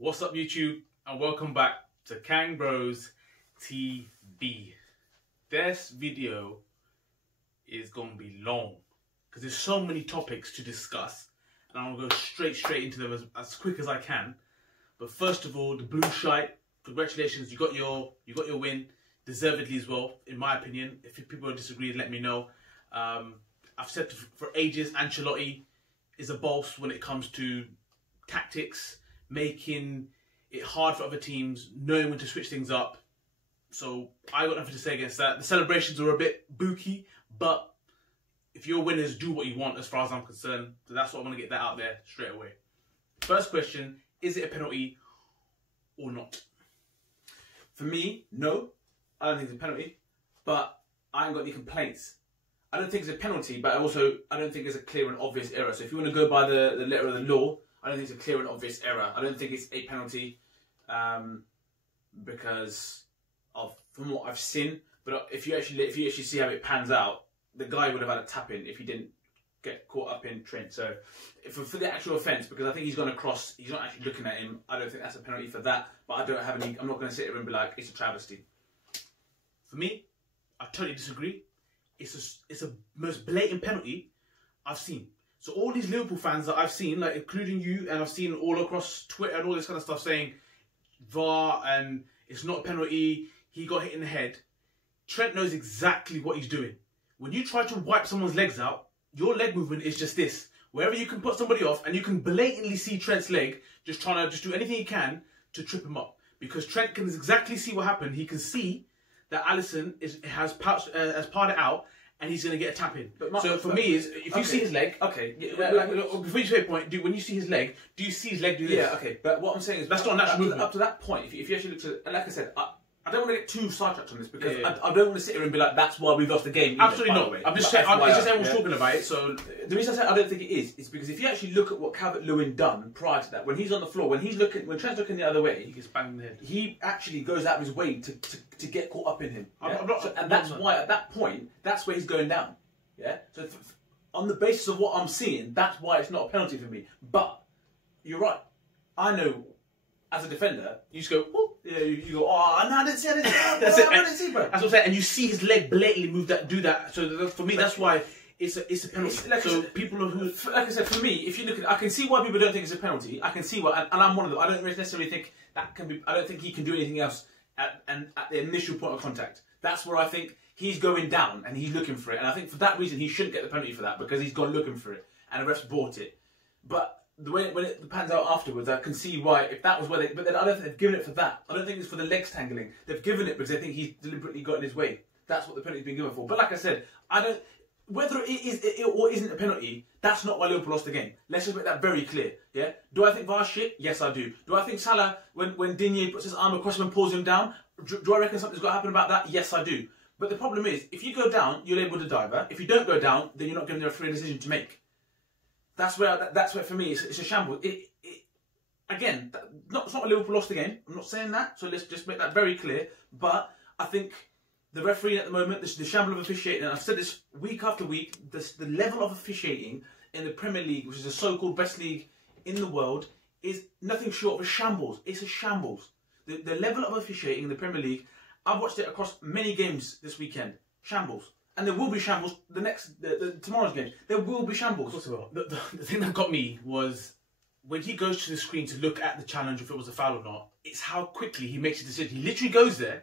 What's up YouTube, and welcome back to KangBrosTV. This video is going to be long because there's so many topics to discuss, and I'm going to go straight into them as quick as I can. But first of all, the blue shite, congratulations, you got your win, deservedly as well, in my opinion. If people disagree, let me know. I've said for ages, Ancelotti is a boss when it comes to tactics, making it hard for other teams, knowing when to switch things up. So I got nothing to say against that. The celebrations were a bit booky, but if you're winners, do what you want as far as I'm concerned. So that's what I'm going to get that out there straight away. First question, is it a penalty or not? For me, no. I don't think it's a penalty, but I ain't got any complaints. I don't think it's a penalty, but I don't think it's a clear and obvious error. So if you want to go by the letter of the law, I don't think it's a clear and obvious error. I don't think it's a penalty because from what I've seen. But if you actually see how it pans out, the guy would have had a tap in if he didn't get caught up in Trent. So for the actual offence, because I think he's gone across, he's not actually looking at him. I don't think that's a penalty for that. But I don't have any. I'm not going to sit here and be like it's a travesty. For me, I totally disagree. It's a most blatant penalty I've seen. So all these Liverpool fans that I've seen, like including you, and I've seen all across Twitter and all this kind of stuff saying VAR and it's not a penalty, he got hit in the head. Trent knows exactly what he's doing. When you try to wipe someone's legs out, your leg movement is just this. Wherever you can put somebody off, and you can blatantly see Trent's leg just trying to do anything he can to trip him up. Because Trent can exactly see what happened. He can see that Alisson has parted it out, and he's going to get a tap in. So for me, if you see his leg, before you say a point, when you see his leg, do you see his leg do this? Yeah, okay. But what I'm saying is that's not a natural movement. Up to that point, if you actually look at, and like I said, I don't want to get too sidetracked on this because I don't want to sit here and be like, that's why we lost the game. Absolutely not. I'm just saying, it's just everyone's talking about it. So the reason I say I don't think it is because if you actually look at what Calvert-Lewin done prior to that, when he's on the floor, when Trent's looking the other way, he gets banged in the head. He actually goes out of his way to get caught up in him. Yeah? And that's why at that point, that's where he's going down. Yeah. So on the basis of what I'm seeing, that's why it's not a penalty for me. But you're right. I know. As a defender, you just go, oh, yeah, you go, oh, no, I didn't see it. That's it. I didn't see, bro. That's what I'm saying. And you see his leg blatantly do that. So for me, that's why it's a penalty. So people who, like I said, for me, if you look at, I can see why people don't think it's a penalty. I can see why, and I'm one of them. I don't necessarily think that can be. I don't think he can do anything else at the initial point of contact. That's where I think he's going down and he's looking for it. And I think for that reason, he shouldn't get the penalty for that because he's gone looking for it and the refs bought it. But the way when it pans out afterwards, I can see why if that was where they. But then I don't think they've given it for that. I don't think it's for the legs tangling. They've given it because they think he's deliberately got in his way. That's what the penalty's been given for. But like I said, I don't. Whether it is or isn't a penalty, that's not why Liverpool lost the game. Let's just make that very clear. Yeah. Do I think VAR shit? Yes, I do. Do I think Salah when Digne puts his arm across him and pulls him down? Do I reckon something's got to happen about that? Yes, I do. But the problem is, if you go down, you're able to diver. If you don't go down, then you're not given a free decision to make. That's where for me it's a shambles. Again, it's not a Liverpool lost the game. I'm not saying that. So let's just make that very clear. But I think the referee at the moment, the shamble of officiating, and I've said this week after week, the level of officiating in the Premier League, which is the so-called best league in the world, is nothing short of a shambles. It's a shambles. The level of officiating in the Premier League, I've watched it across many games this weekend. Shambles. And there will be shambles tomorrow's game. There will be shambles. Of course there will. The thing that got me was when he goes to the screen to look at the challenge, if it was a foul or not, it's how quickly he makes a decision. He literally goes there,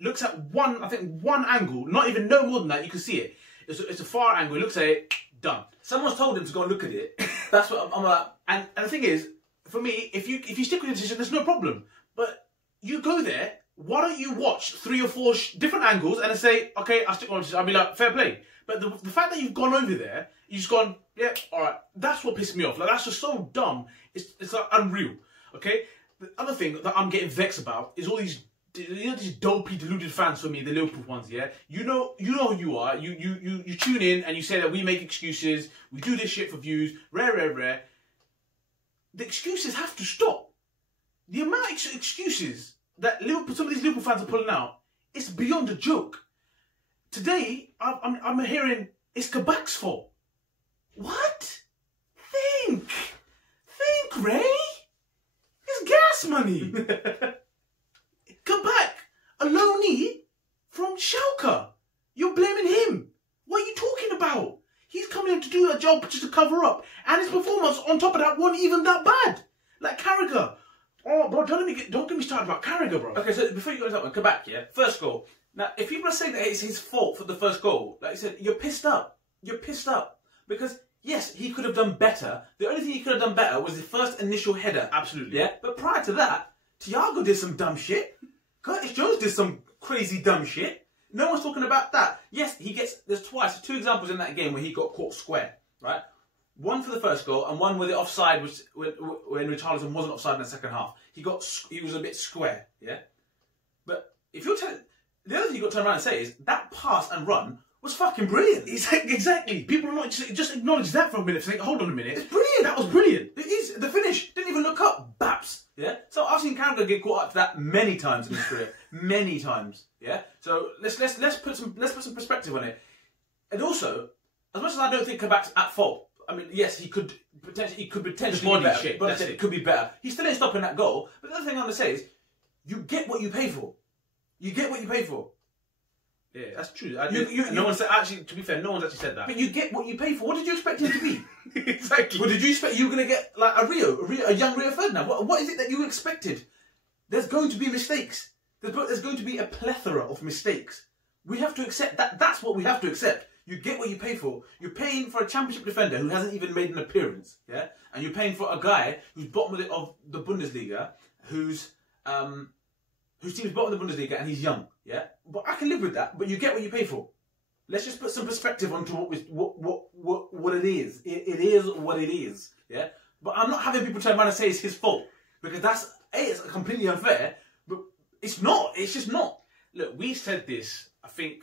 looks at one angle, no more than that, you can see it. It's a far angle, he looks at it, done. Someone's told him to go and look at it. That's what I'm like. And the thing is, for me, if you stick with your decision, there's no problem. But you go there, why don't you watch 3 or 4 different angles and then say, okay, I'll stick on this. I'll be like, fair play. But the fact that you've gone over there, you've just gone, yeah, all right. That's what pissed me off. Like, that's just so dumb. It's like unreal. Okay. The other thing that I'm getting vexed about is all these, these dopey, deluded fans for me, the Liverpool ones. Yeah. You know who you are. You tune in and you say that we make excuses. We do this shit for views. Rare. The excuses have to stop. The amount of excuses that some of these Liverpool fans are pulling out, it's beyond a joke. Today, I'm hearing it's Kabak's fault. What? Think, Ray. It's gas, money. Kabak, a loanee from Schalke. You're blaming him. What are you talking about? He's coming in to do a job just to cover up. And his performance on top of that wasn't even that bad. Like Carragher. Oh, bro, don't get me started about Carragher, bro. Okay, so before you go into that one, Kabak, yeah? First goal. Now, if people are saying that it's his fault for the first goal, like I said, you're pissed up. You're pissed up. Because, yes, he could have done better. The only thing he could have done better was the first initial header. Absolutely. Yeah? But prior to that, Thiago did some dumb shit. Curtis Jones did some crazy dumb shit. No one's talking about that. Yes, there's two examples in that game where he got caught square, right? One for the first goal and one where the offside was when Richarlison wasn't offside in the second half. He was a bit square, yeah? But if you're telling... The other thing you've got to turn around and say is that pass and run was fucking brilliant. Exactly. People are not just acknowledge that for a minute. Think, hold on a minute. It's brilliant. That was brilliant. It is. The finish. Didn't even look up. Baps. Yeah. So I've seen Carragher get caught up to that many times in his career. Many times. Yeah. So let's put some perspective on it. And also, as much as I don't think Kabak's at fault, I mean, yes, he could potentially be better. Shit. But it could be better. He still ain't stopping that goal. But the other thing I'm gonna say is, you get what you pay for. You get what you pay for. Yeah, that's true. No one said, actually, to be fair, no one's actually said that. But you get what you pay for. What did you expect him to be? Exactly. Well, did you expect you were going to get like a young Rio Ferdinand? What is it that you expected? There's going to be mistakes. There's going to be a plethora of mistakes. We have to accept that. That's what we have to accept. You get what you pay for. You're paying for a championship defender who hasn't even made an appearance, yeah? And you're paying for a guy who's bottom of the Bundesliga, whose team's bottom of the Bundesliga and he's young, yeah? But I can live with that, but you get what you pay for. Let's just put some perspective onto what it is. It is what it is, yeah? But I'm not having people turn around and say it's his fault, because it's completely unfair, but it's not. It's just not. Look, we said this, I think,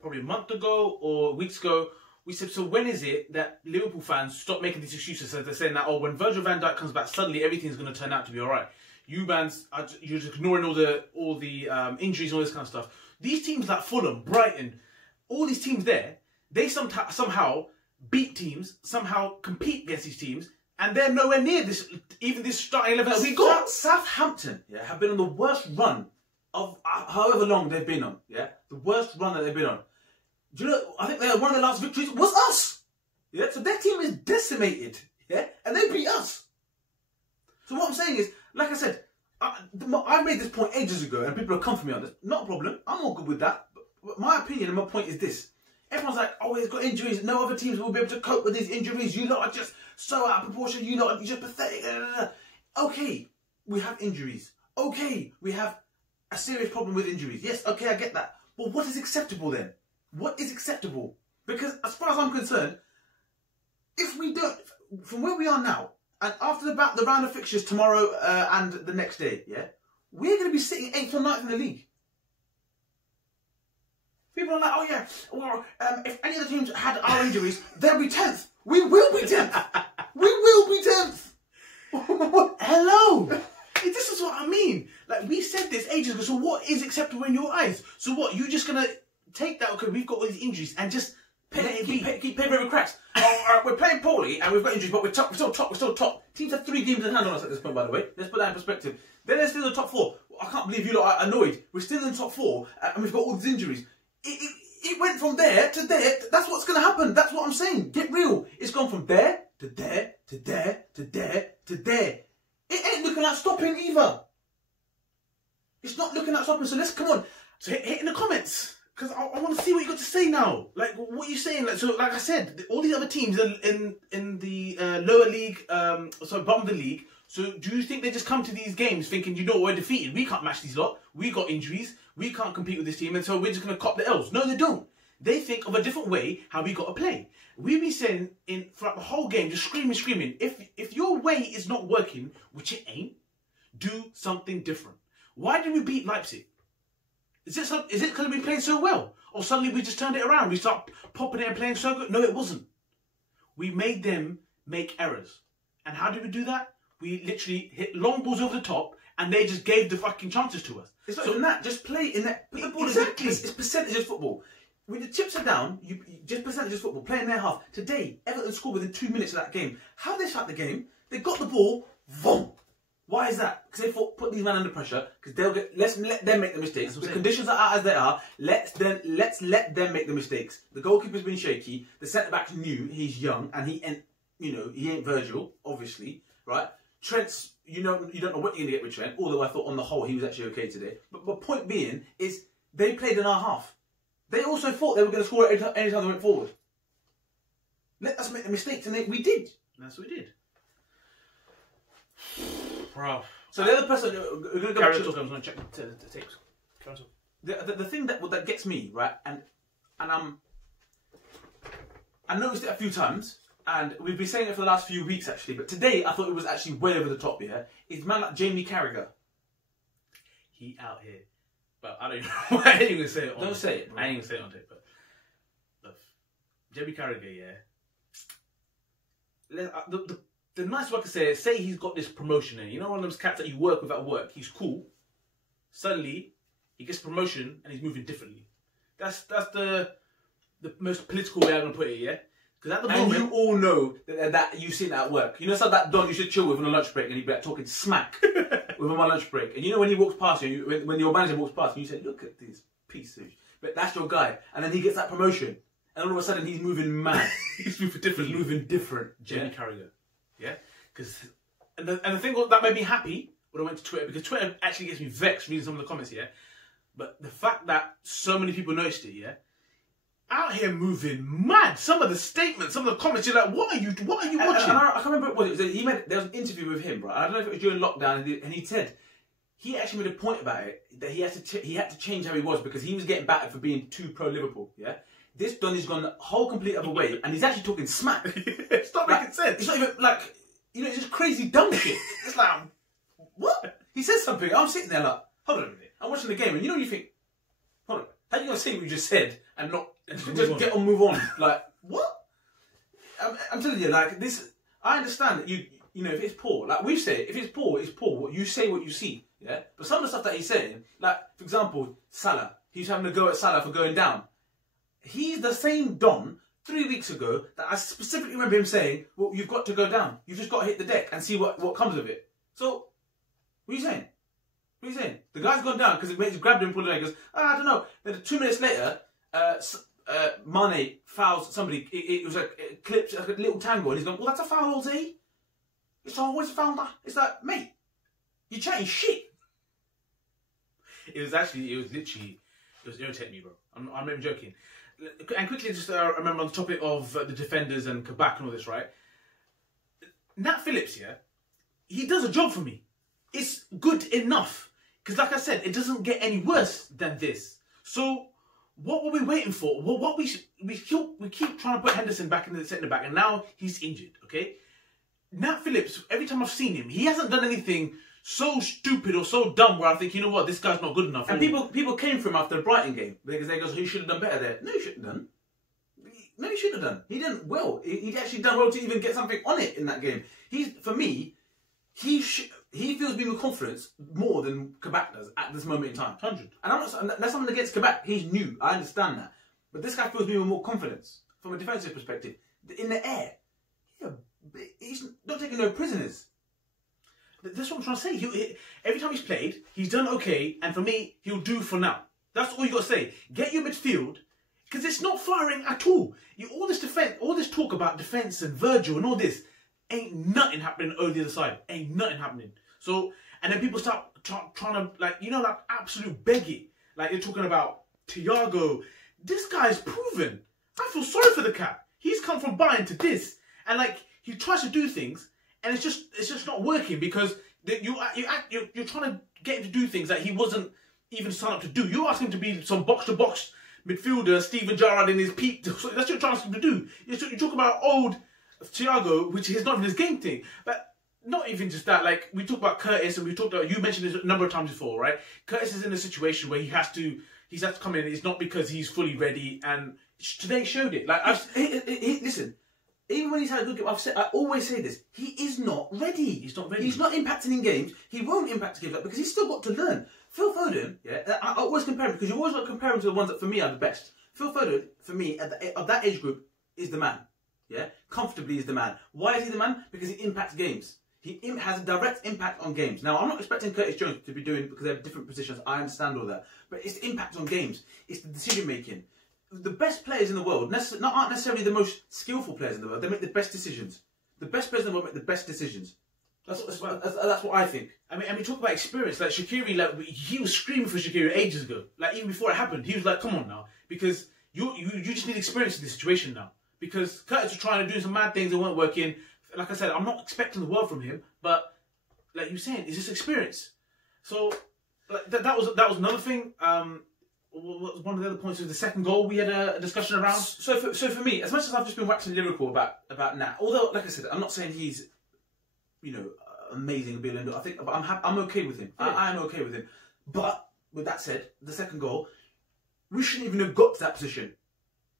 probably a month ago or weeks ago. We said, so when is it that Liverpool fans stop making these excuses? So they're saying that, oh, when Virgil van Dijk comes back, suddenly everything's going to turn out to be all right. You fans, you're just ignoring all the injuries and all this kind of stuff. These teams like Fulham, Brighton, all these teams there, they somehow beat teams, somehow compete against these teams, and they're nowhere near this, even this starting 11 that we got. Southampton, yeah, have been on the worst run of however long they've been on, yeah? The worst run that they've been on. Do you know, I think one of their last victories was us. Yeah, so their team is decimated, yeah? And they beat us. So what I'm saying is, like I said, I made this point ages ago and people have come for me on this. Not a problem. I'm all good with that. But my opinion and my point is this. Everyone's like, oh, he's got injuries. No other teams will be able to cope with these injuries. You lot are just so out of proportion. You lot are just pathetic. Okay, we have injuries. Okay, we have a serious problem with injuries. Yes, okay, I get that. But what is acceptable then? What is acceptable? Because as far as I'm concerned, if we don't, from where we are now, and after the round of fixtures tomorrow and the next day, yeah, we're going to be sitting 8th or 9th in the league. People are like, oh yeah, well, if any of the teams had our injuries, they'll be 10th. We will be 10th. We will be 10th. Hello. This is what I mean. Like, we said this ages ago, so what is acceptable in your eyes? So what, you're just going to take that, okay, we've got all these injuries, and just keep paving cracks. Oh, we're playing poorly and we've got injuries, but we're still top. Teams have 3 games in hand on us at this point, by the way. Let's put that in perspective. Then they're still in the top 4. I can't believe you lot are annoyed. We're still in the top 4 and we've got all these injuries. It went from there to there. That's what's going to happen. That's what I'm saying. Get real. It's gone from there to there to there to there to there. It ain't looking like stopping either. It's not looking like stopping. So let's come on. So hit in the comments. Because I want to see what you got to say now. Like, what are you saying? Like, so, like I said, all these other teams in the lower league, bottom of the league. So, do you think they just come to these games thinking, you know, we're defeated, we can't match these lot, we got injuries, we can't compete with this team, and so we're just going to cop the L's? No, they don't. They think of a different way how we got to play. We've been saying throughout the whole game, just screaming. If your way is not working, which it ain't, do something different. Why did we beat Leipzig? Is it because we played so well? Or suddenly we just turned it around? We start popping it and playing so good? No, it wasn't. We made them make errors. And how did we do that? We literally hit long balls over the top and they just gave the fucking chances to us. It's not even that. Just play in that. Put the ball exactly. It's percentages football. When the chips are down, you just percentages football. Play in their half. Today, Everton scored within 2 minutes of that game. How they start the game? They got the ball, boom. Why is that? Because they thought, put these men under pressure, because they'll get, let's let them make the mistakes. The conditions are as they are, let's let them make the mistakes. The goalkeeper's been shaky, the centre-back's new, he's young, and he ain't Virgil, obviously, right? Trent's, you don't know what you're going to get with Trent, although I thought on the whole he was actually okay today. But point being is, they played in our half. They also thought they were going to score any time they went forward. Let us make the mistakes, and we did. That's what we did. Bro. So the other person, we're going to go back to... I was going to check the tapes. The thing that gets me, right, and I noticed it a few times, and we've been saying it for the last few weeks actually, but today I thought it was actually way over the top, yeah, is man like Jamie Carragher. He out here. But I don't even know. I ain't even say it on Don't say it, bro. I ain't even say it on tape, but Jamie Carragher, yeah. The nice way I can say he's got this promotion in. You know, one of those cats that you work with at work. He's cool. Suddenly, he gets promotion and he's moving differently. That's the most political way I'm gonna put it. Yeah, because at the moment, you all know that you've seen that at work. You know, some that Don you should chill with on a lunch break, and he'd be like talking smack with him on lunch break. And you know when he walks past you, when your manager walks past you, you say, "Look at this piece of," but that's your guy. And then he gets that promotion, and all of a sudden he's moving mad. He's moving different. He's moving different. Jamie Carragher. Yeah, because and the thing that made me happy when I went to Twitter, because Twitter actually gets me vexed reading some of the comments here. But the fact that so many people noticed it, yeah, out here moving mad. Some of the statements, some of the comments, you're like, what are you watching? And I can't remember what it was. There was an interview with him, right? I don't know if it was during lockdown, and he said he actually made a point about it that he had to change how he was because he was getting battered for being too pro Liverpool. Yeah. This Don has gone the whole complete other way, and he's actually talking smack. It's not making sense. It's not even like, you know, it's just crazy dumb shit. It's like, what? He says something. I'm sitting there like, hold on a minute. I'm watching the game, and you know, you think, hold on, how are you gonna say what you just said and not just get on, move on? Like, what? I'm telling you, like this. I understand that you know, if it's poor, like we've said, if it's poor, it's poor. You say what you see, yeah. But some of the stuff that he's saying, like for example, Salah, he's having a go at Salah for going down. He's the same Don 3 weeks ago that I specifically remember him saying, well, you've got to go down. You've just got to hit the deck and see what comes of it. So, what are you saying? What are you saying? The guy's gone down because he's grabbed him and pulled it down and goes, I don't know. Then 2 minutes later, Mane fouls somebody. It was like, it clips like a little tangle and he's going, well, that's a foul, Ozzy. It's always a foul. It's like, mate, you're chatting shit. It was irritating me, bro. I'm not even joking. And quickly, just remember on the topic of the defenders and Kabak and all this, right? Nat Phillips, yeah, he does a job for me. It's good enough. Because like I said, it doesn't get any worse than this. So, what were we waiting for? Well, we keep trying to put Henderson back in the centre back, and now he's injured, okay? Nat Phillips, every time I've seen him, he hasn't done anything so stupid or so dumb where I think, you know what, this guy's not good enough. And people came for him after the Brighton game because they go, he should have done better there. No, he shouldn't have done. No, he shouldn't have done. He didn't well. He'd actually done well to even get something on it in that game. For me, he feels me with confidence more than Kabak does at this moment in time. 100. And that's something against Kabak. He's new. I understand that. But this guy fills me with more confidence from a defensive perspective. In the air, yeah, he's not taking no prisoners. That's what I'm trying to say. Every time he's played, he's done okay, and for me, he'll do for now. That's all you got to say. Get your midfield, because it's not firing at all. All this talk about defence and Virgil and all this, ain't nothing happening over the other side. Ain't nothing happening. So, and then people start trying to, like, you know, like absolute beg it. Like, you're talking about Thiago. This guy's proven. I feel sorry for the cat. He's come from Bayern to this, and like he tries to do things. And it's just not working because you're trying to get him to do things that he wasn't even signed up to do. You're asking him to be some box-to-box midfielder, Steven Gerrard in his peak. That's what you're trying to ask him to do. You talk about old Thiago, which is not even his game thing. But not even just that. Like, we talk about Curtis, and you mentioned this a number of times before, right? Curtis is in a situation where he has to come in. It's not because he's fully ready, and today showed it. Like, listen. Even when he's had a good game, I always say this, he is not ready. He's not ready. He's not impacting in games. He won't impact games because he's still got to learn. Phil Foden, yeah, I always compare him because you always got to compare him to the ones that for me are the best. Phil Foden, for me, of that age group, is the man. Yeah, comfortably is the man. Why is he the man? Because he impacts games. He has a direct impact on games. Now, I'm not expecting Curtis Jones to be doing, because they have different positions, I understand all that. But it's the impact on games. It's the decision making. The aren't necessarily the most skillful players in the world. They make the best decisions. The best players in the world make the best decisions. That's what I think. I mean, and we talk about experience. Like Shaqiri, like he was screaming for Shaqiri ages ago. Like even before it happened, he was like, "Come on now," because you just need experience in this situation now. Because Curtis was trying to do some mad things that weren't working. Like I said, I'm not expecting the world from him, but like you were saying, it's just experience. So like, that was another thing. One of the other points was the second goal. We had a discussion around. So for me, as much as I've just been waxing lyrical about Nat, although like I said, I'm not saying he's, you know, amazing, be Hendo. I think I'm okay with him. Yeah. I am okay with him. But with that said, the second goal, we shouldn't even have got to that position.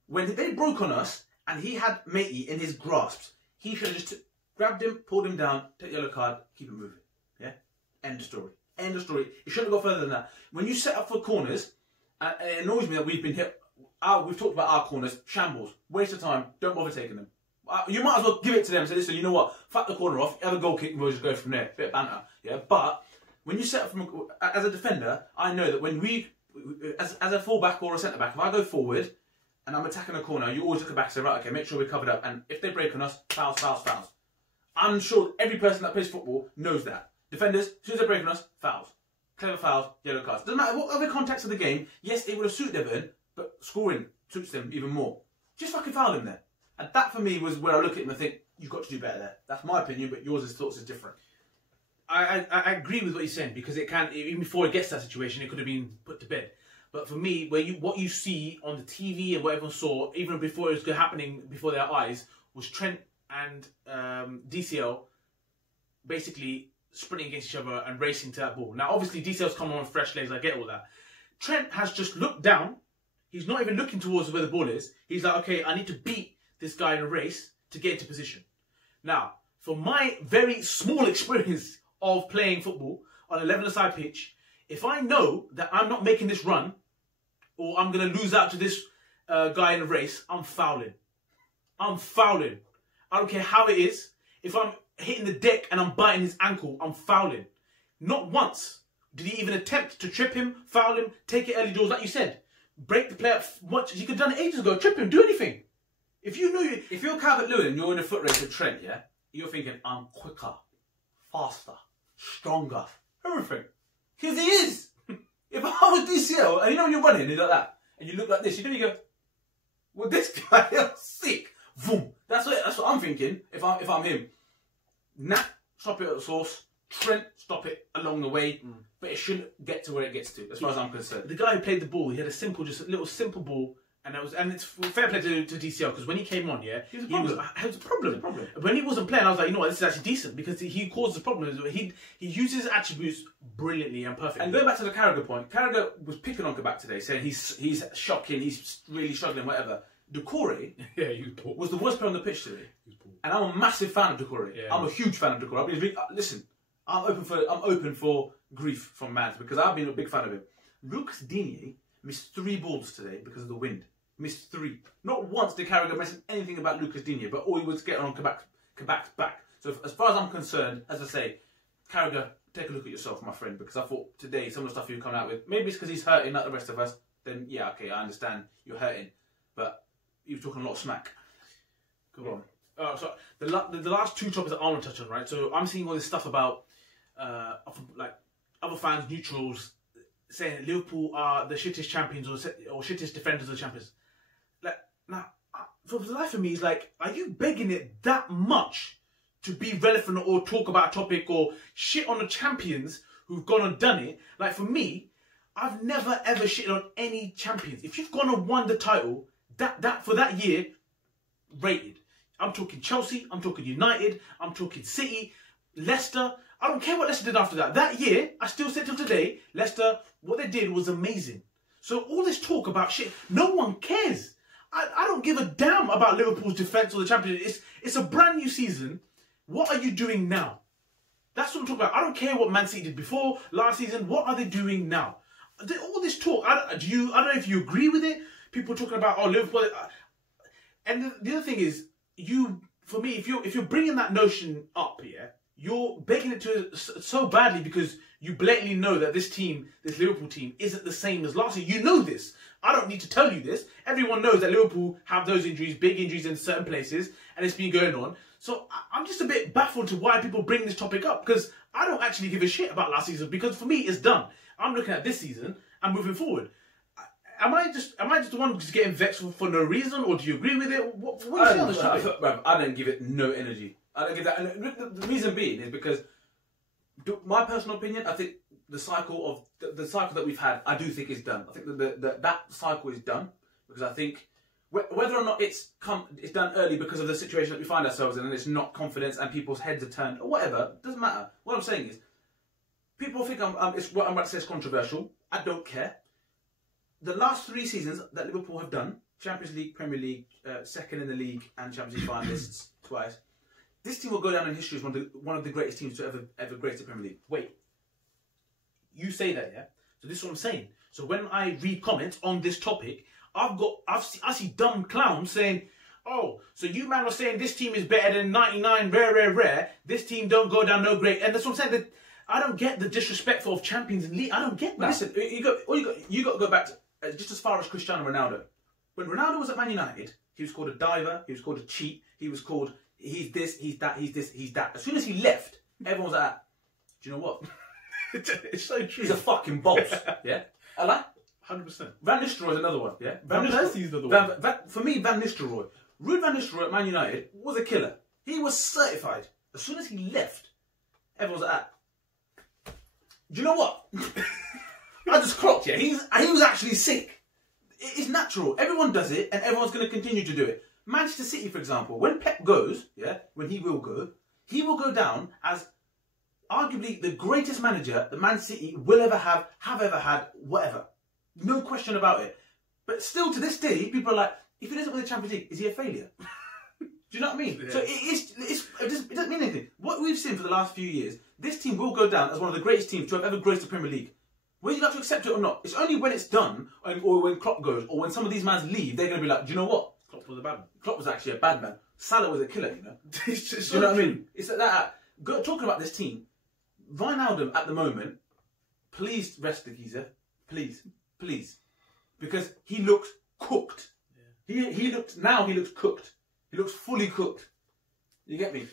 When they broke on us and he had Matey in his grasp, he should have just grabbed him, pulled him down, take the yellow card, keep it moving. Yeah? End of story. End of story. It shouldn't have got further than that. When you set up for corners, it annoys me that we've been hit. We've talked about our corners, shambles, waste of time, don't bother taking them. You might as well give it to them and say, listen, you know what, fuck the corner off, have a goal kick and we'll just go from there. Bit of banter. Yeah? But when you set up as a defender, I know that when as a fullback or a centre back, if I go forward and I'm attacking a corner, you always look back and say, right, okay, make sure we're covered up. And if they break on us, fouls, fouls, fouls. I'm sure every person that plays football knows that. Defenders, as soon as they break on us, fouls. Clever fouls, yellow cards. Doesn't matter what other context of the game, yes, it would have suited Everton, but scoring suits them even more. Just fucking foul him there. And that for me was where I look at him and think, you've got to do better there. That's my opinion, but yours' thoughts is different. I agree with what you're saying, because it can, even before it gets to that situation, it could have been put to bed. But for me, what you see on the TV and what everyone saw, even before it was happening before their eyes, was Trent and DCL basically sprinting against each other and racing to that ball. Now, obviously, DCL's come on fresh legs, I get all that. Trent has just looked down. He's not even looking towards where the ball is. He's like, okay, I need to beat this guy in a race to get into position. Now, for my very small experience of playing football on a level-aside pitch, if I know that I'm not making this run, or I'm going to lose out to this guy in a race, I'm fouling. I'm fouling. I don't care how it is. If I'm hitting the deck and I'm biting his ankle, I'm fouling. Not once did he even attempt to trip him, foul him, take it early doors, like you said. Break the player much. He could have done it ages ago. Trip him, do anything. If you know, if you're Calvert-Lewin and you're in a foot race with Trent, yeah, you're thinking, I'm quicker, faster, stronger, everything. Because he is. If I was DCL, and you know when you're running, and you're like that, and you look like this, you go, well, this guy is sick. Boom. That's what I'm thinking. If I'm him, Nat, stop it at the source. Trent, stop it along the way. But it shouldn't get to where it gets to, as far as I'm concerned. The guy who played the ball, he had just a little simple ball, and it's fair play to DCL, because when he came on, yeah, it was a problem. When he wasn't playing, I was like, you know what, this is actually decent, because he causes problems. He uses his attributes brilliantly and perfectly. And going back to the Carragher point, Carragher was picking on Kabak today, saying he's shocking, he's really struggling, whatever. Doucouré was the worst player on the pitch today, and I'm a massive fan of Doucouré. Yeah. I'm a huge fan of Doucouré. Listen, I'm open for grief from Mads, because I've been a big fan of him. Lucas Digne missed 3 balls today because of the wind. Missed 3. Not once did Carragher mention anything about Lucas Digne, but all he was getting on Kabak's back. So as far as I'm concerned, as I say, Carragher, take a look at yourself, my friend, because I thought today some of the stuff you've come out with, maybe it's because he's hurting like the rest of us. Then yeah, okay, I understand you're hurting, but he was talking a lot of smack. Go on. So the last 2 topics that I want to touch on, right? So I'm seeing all this stuff about like other fans, neutrals, saying that Liverpool are the shittest champions or shittest defenders of the champions. Like, now, for the life of me, it's like, are you begging it that much to be relevant or talk about a topic or shit on the champions who've gone and done it? Like, for me, I've never ever shitted on any champions. If you've gone and won the title, that for that year, rated. I'm talking Chelsea, I'm talking United, I'm talking City, Leicester. I don't care what Leicester did after that. That year, I still said till today, Leicester, what they did was amazing. So all this talk about shit, no one cares. I don't give a damn about Liverpool's defence or the championship. It's a brand new season. What are you doing now? That's what I'm talking about. I don't care what Man City did before, last season. What are they doing now? All this talk, I don't know if you agree with it. People talking about, oh, Liverpool. And the other thing is, for me, if you're bringing that notion up here, you're begging it to so badly because you blatantly know that this team, this Liverpool team, isn't the same as last year. You know this. I don't need to tell you this. Everyone knows that Liverpool have those injuries, big injuries in certain places, and it's been going on. So I'm just a bit baffled to why people bring this topic up, because I don't actually give a shit about last season, because for me it's done. I'm looking at this season and moving forward. Am I just the one who's getting vexed for no reason, or do you agree with it? What do you say on this topic? I don't give it no energy. I don't give that. And the reason being is because, my personal opinion, I think the cycle that we've had, I do think is done. I think that cycle is done, because I think whether or not it's done early because of the situation that we find ourselves in, and it's not confidence and people's heads are turned or whatever, doesn't matter. What I'm saying is, people think what I'm about to say is controversial. I don't care. The last 3 seasons that Liverpool have done, Champions League, Premier League, second in the league, and Champions League finalists twice, this team will go down in history as one of the greatest teams to ever grace the Premier League. Wait, you say that, yeah? So this is what I'm saying. So when I read comments on this topic, I see dumb clowns saying, "Oh, so you man are saying this team is better than 99, rare. This team don't go down no great." And that's what I'm saying. That I don't get the disrespectful of Champions League. I don't get that. Listen, you got to go back to just as far as Cristiano Ronaldo. When Ronaldo was at Man United, he was called a diver. He was called a cheat. He was called he's this, he's that, he's this, he's that. As soon as he left, everyone was like, "Do you know what? It's so true. He's a fucking boss." Yeah, I like. 100%. Van Nistelrooy is another one. Yeah, Van Persie's another one. For me, Van Nistelrooy, Ruud Van Nistelrooy at Man United was a killer. He was certified. As soon as he left, everyone was like, "Do you know what? I just clocked you. He was actually sick." It's natural. Everyone does it, and everyone's going to continue to do it. Manchester City, for example, when Pep goes, yeah, when he will go down as arguably the greatest manager that Man City will ever have ever had, whatever. No question about it. But still, to this day, people are like, if he doesn't win the Champions League, is he a failure? Do you know what I mean? Yeah. So it doesn't mean anything. What we've seen for the last few years, this team will go down as one of the greatest teams to have ever graced the Premier League. Whether you like to accept it or not, it's only when it's done, or when Klopp goes, or when some of these mans leave, they're going to be like, "Do you know what? Klopp was a bad man. Klopp was actually a bad man. Salah was a killer, you know." Do you know what I mean? It's like that. Talking about this team, Wijnaldum at the moment, please rest the geezer. Please. Because he looks cooked. Yeah. He looks cooked. He looks fully cooked. You get me?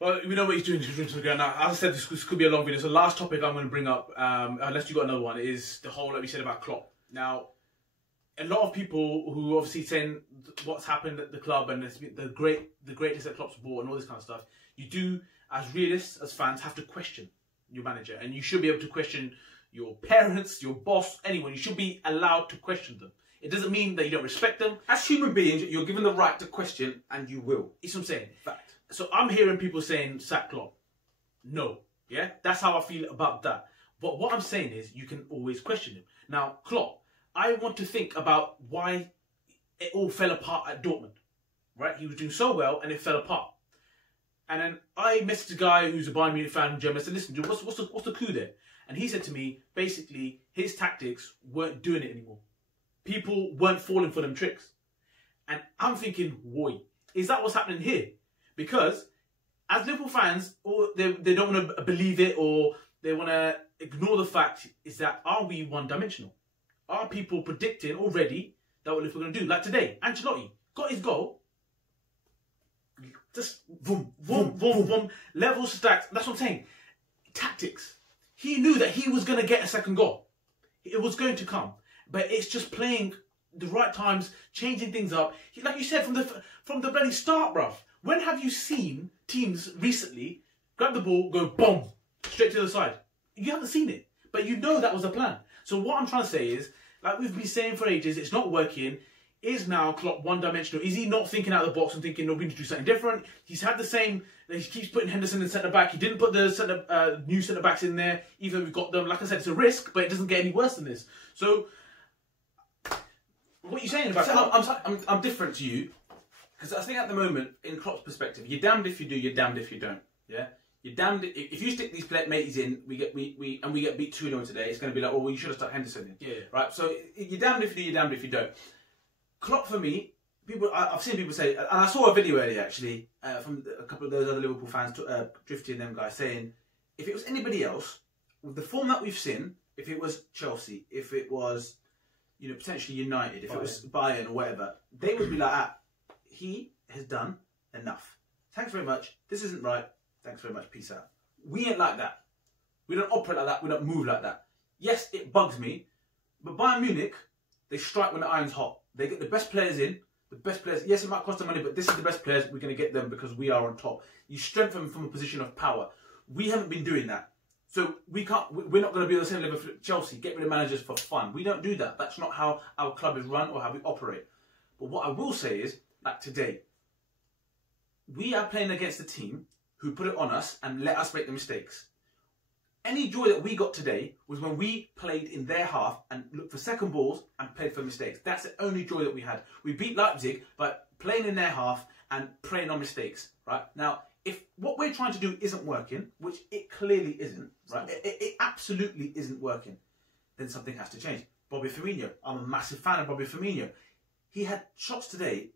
Well, we know what he's doing now. As I said, this could be a long video. So the last topic I'm going to bring up, unless you got another one, is the whole that we said about Klopp. Now, a lot of people who obviously saying what's happened at the club and it's the greatness that Klopp's bought and all this kind of stuff, you do, as realists, as fans, have to question your manager. And you should be able to question your parents, your boss, anyone. You should be allowed to question them. It doesn't mean that you don't respect them. As human beings, you're given the right to question, and you will. It's what I'm saying. Fact. So I'm hearing people saying, "Sack Klopp." No. Yeah? That's how I feel about that. But what I'm saying is, you can always question him. Now, Klopp, I want to think about why it all fell apart at Dortmund. Right? He was doing so well, and it fell apart. And then I messaged a guy who's a Bayern Munich fan in Germany. I said, "Listen, dude, what's the coup there?" And he said to me, basically, his tactics weren't doing it anymore. People weren't falling for them tricks. And I'm thinking, "Woi, is that what's happening here?" Because as Liverpool fans, or they don't want to believe it, or they want to ignore the fact is that, are we one-dimensional? Are people predicting already that what Liverpool are going to do? Like today, Ancelotti got his goal. Just boom, boom, boom, boom. Levels stacked. That's what I'm saying. Tactics. He knew that he was going to get a second goal. It was going to come. But it's just playing the right times, changing things up. Like you said, from the bloody start, bruv. When have you seen teams recently grab the ball, go boom, straight to the side? You haven't seen it. But you know that was the plan. So what I'm trying to say is, like we've been saying for ages, it's not working. Is now Klopp one-dimensional? Is he not thinking out of the box and thinking, "No, we need to do something different"? He's had the same. He keeps putting Henderson in centre back. He didn't put the new centre backs in there, even though we've got them. Like I said, it's a risk, but it doesn't get any worse than this. So, what are you saying about Klopp? I'm different to you, because I think at the moment, in Klopp's perspective, you're damned if you do, you're damned if you don't. Yeah, you're damned if you stick these mateys in. We get beat 2-0 today. It's going to be like, "Oh, well, you should have stuck Henderson in." Yeah. Right. So you're damned if you do, you're damned if you don't. Klopp, for me, I've seen people say, and I saw a video earlier actually from a couple of those other Liverpool fans, Drifty and them guys, saying if it was anybody else with the form that we've seen, if it was Chelsea, if it was potentially United, if it was Bayern or whatever, they would be like, he has done enough. Thanks very much. This isn't right. Thanks very much. Peace out. We ain't like that. We don't operate like that. We don't move like that. Yes, it bugs me, but Bayern Munich, they strike when the iron's hot. They get the best players in. The best players, yes, it might cost them money, but this is the best players. We're going to get them because we are on top. You strengthen them from a position of power. We haven't been doing that. So we're not going to be on the same level for Chelsea. Get rid of managers for fun. We don't do that. That's not how our club is run or how we operate. But what I will say is, like today, we are playing against a team who put it on us and let us make the mistakes. Any joy that we got today was when we played in their half and looked for second balls and played for mistakes. That's the only joy that we had. We beat Leipzig by playing in their half and preying on mistakes, right? Now, if what we're trying to do isn't working, which it clearly isn't, right? It absolutely isn't working, then something has to change. Bobby Firmino. I'm a massive fan of Bobby Firmino. He had shots today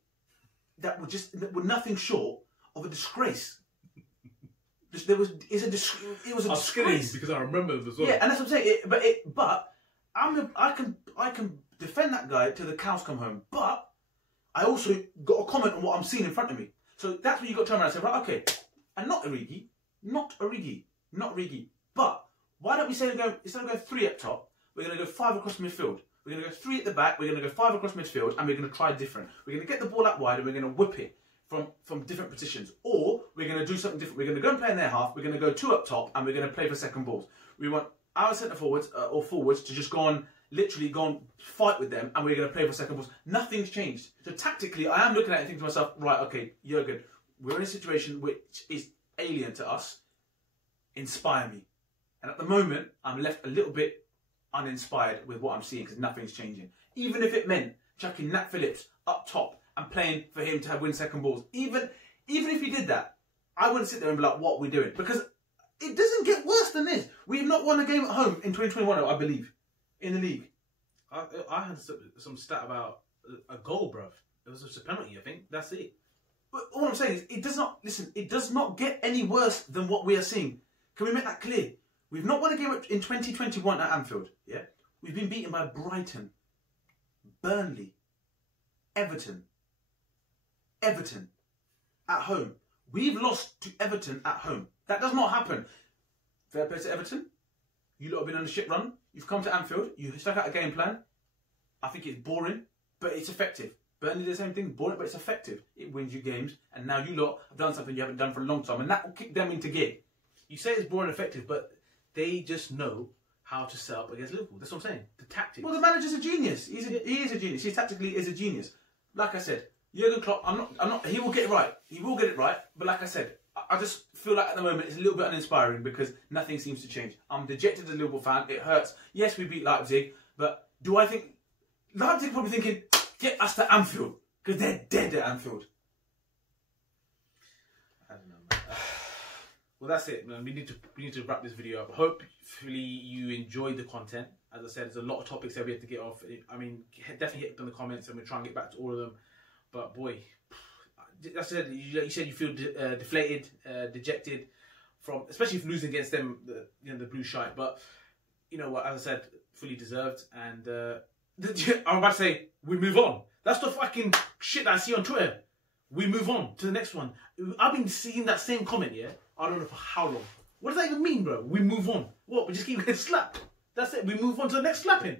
that were nothing short of a disgrace. It was a disgrace because I remember it as well. Yeah, and that's what I'm saying. But I can defend that guy till the cows come home. But I also got a comment on what I'm seeing in front of me. So that's when you got to turn around and say, right, okay, and not Origi. But why don't we say instead of going 3 up top, we're going to go 5 across midfield. We're going to go 3 at the back. We're going to go 5 across midfield, and we're going to try different. We're going to get the ball out wide, and we're going to whip it from different positions, or we're going to do something different. We're going to go and play in their half. We're going to go 2 up top, and we're going to play for second balls. We want our centre forwards or forwards to just literally go and fight with them, and we're going to play for second balls. Nothing's changed. So tactically, I am looking at it and thinking to myself, right, okay, Jurgen, we're in a situation which is alien to us. Inspire me. And at the moment, I'm left a little bit uninspired with what I'm seeing because nothing's changing. Even if it meant chucking Nat Phillips up top and playing for him to win second balls. Even if he did that, I wouldn't sit there and be like, what are we doing? Because it doesn't get worse than this. We have not won a game at home in 2021, I believe, in the league. I had some stat about a goal, bruv. It was just a penalty, I think. That's it. But all I'm saying is, it does not get any worse than what we are seeing. Can we make that clear? We've not won a game in 2021 at Anfield, yeah? We've been beaten by Brighton, Burnley, Everton at home. We've lost to Everton at home. That does not happen. Fair play to Everton. You lot have been on a shit run. You've come to Anfield. You stuck out a game plan. I think it's boring, but it's effective. Burnley did the same thing. Boring, but it's effective. It wins you games. And now you lot have done something you haven't done for a long time. And that will kick them into gear. You say it's boring and effective, but they just know how to set up against Liverpool. That's what I'm saying. The tactics. Well, the manager's a genius. He is a genius. He tactically is a genius. Like I said, Jurgen Klopp, I'm not. He will get it right. He will get it right. But like I said, I just feel like at the moment it's a little bit uninspiring because nothing seems to change. I'm dejected as a Liverpool fan. It hurts. Yes, we beat Leipzig, but do I think Leipzig are probably thinking, get us to Anfield because they're dead at Anfield? I don't know, man. Well, that's it, man. We need to wrap this video up. Hopefully you enjoyed the content. As I said, there's a lot of topics that we have to get off. I mean, definitely hit in the comments and we'll try and get back to all of them. But boy, that's it. You said you feel deflated, dejected from, especially if losing against them, the blue shite. But you know what? As I said, fully deserved. And I'm about to say we move on. That's the fucking shit that I see on Twitter. We move on to the next one. I've been seeing that same comment, yeah. I don't know for how long. What does that even mean, bro? We move on. What? We just keep getting slapped. That's it. We move on to the next slapping.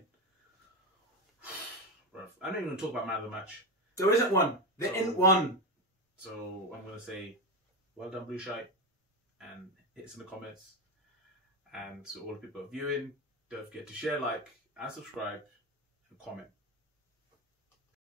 Bro, I don't even talk about man of the match. There isn't one. There isn't one. So I'm going to say, well done, Blue Shite. And hit us in the comments. And to all the people viewing, don't forget to share, like, and subscribe, and comment.